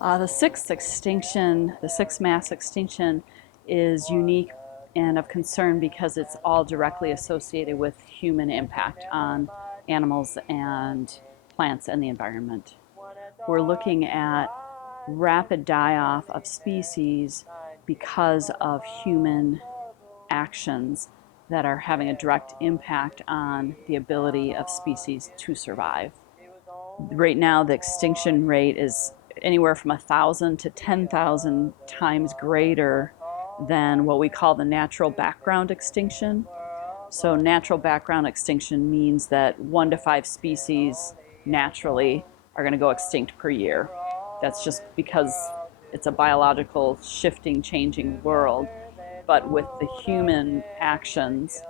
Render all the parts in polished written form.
The sixth extinction, the sixth mass extinction, is unique and of concern because it's all directly associated with human impact on animals and plants and the environment. We're looking at rapid die-off of species because of human actions that are having a direct impact on the ability of species to survive. Right now, the extinction rate is anywhere from 1,000 to 10,000 times greater than what we call the natural background extinction. So natural background extinction means that 1 to 5 species naturally are going to go extinct per year. That's just because it's a biological shifting, changing world. But with the human actions,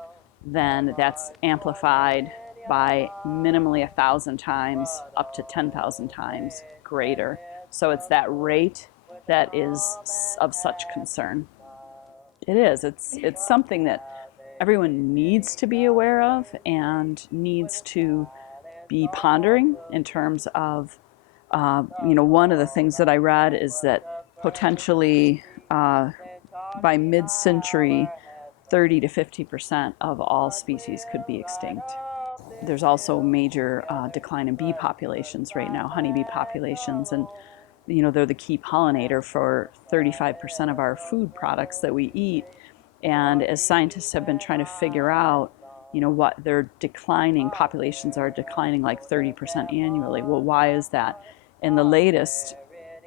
then that's amplified by minimally 1,000 times up to 10,000 times greater. So it's that rate that is of such concern. It is. It's something that everyone needs to be aware of and needs to be pondering in terms of, one of the things that I read is that potentially by mid-century, 30 to 50% of all species could be extinct. There's also major decline in bee populations right now, honeybee populations, and they're the key pollinator for 35% of our food products that we eat. And as scientists have been trying to figure out, what their declining populations are declining like 30% annually. Well, why is that? And the latest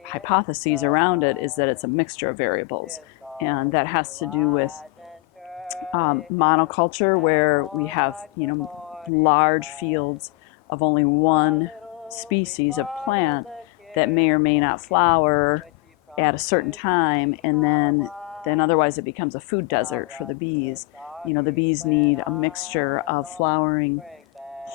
hypotheses around it is that it's a mixture of variables, and that has to do with monoculture, where we have large fields of only one species of plant that may or may not flower at a certain time, and then otherwise it becomes a food desert for the bees. The bees need a mixture of flowering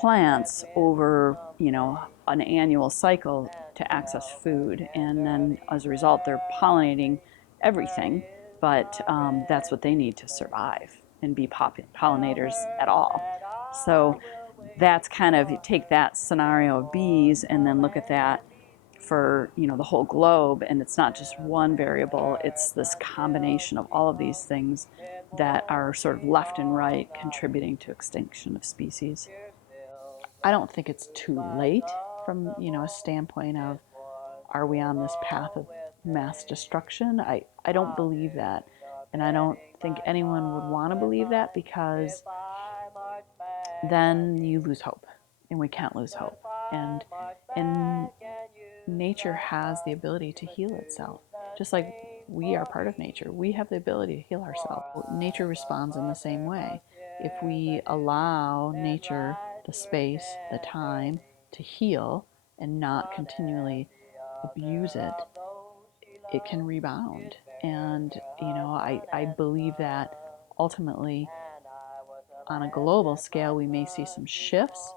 plants over an annual cycle to access food, and then as a result they're pollinating everything, but that's what they need to survive and be pollinators at all. So that's kind of, you take that scenario of bees and then look at that for the whole globe, and it's not just one variable, it's this combination of all of these things that are sort of left and right contributing to extinction of species. I don't think it's too late from a standpoint of, are we on this path of mass destruction? I don't believe that, and I don't think anyone would want to believe that, because then you lose hope, and we can't lose hope. And nature has the ability to heal itself, just like we are part of nature. We have the ability to heal ourselves. Nature responds in the same way. If we allow nature the space, the time to heal and not continually abuse it, it can rebound. And I believe that ultimately, on a global scale, we may see some shifts,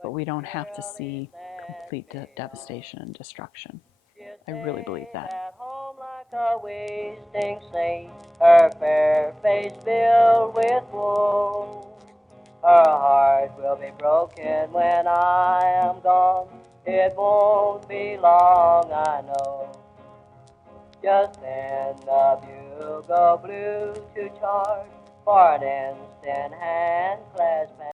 but we don't have to see complete devastation and destruction. I really believe that. A wasting saint, her fair face filled with woe. Her heart will be broken when I am gone. It won't be long, I know. Just then the bugle blew to charge for an instant hand clasp.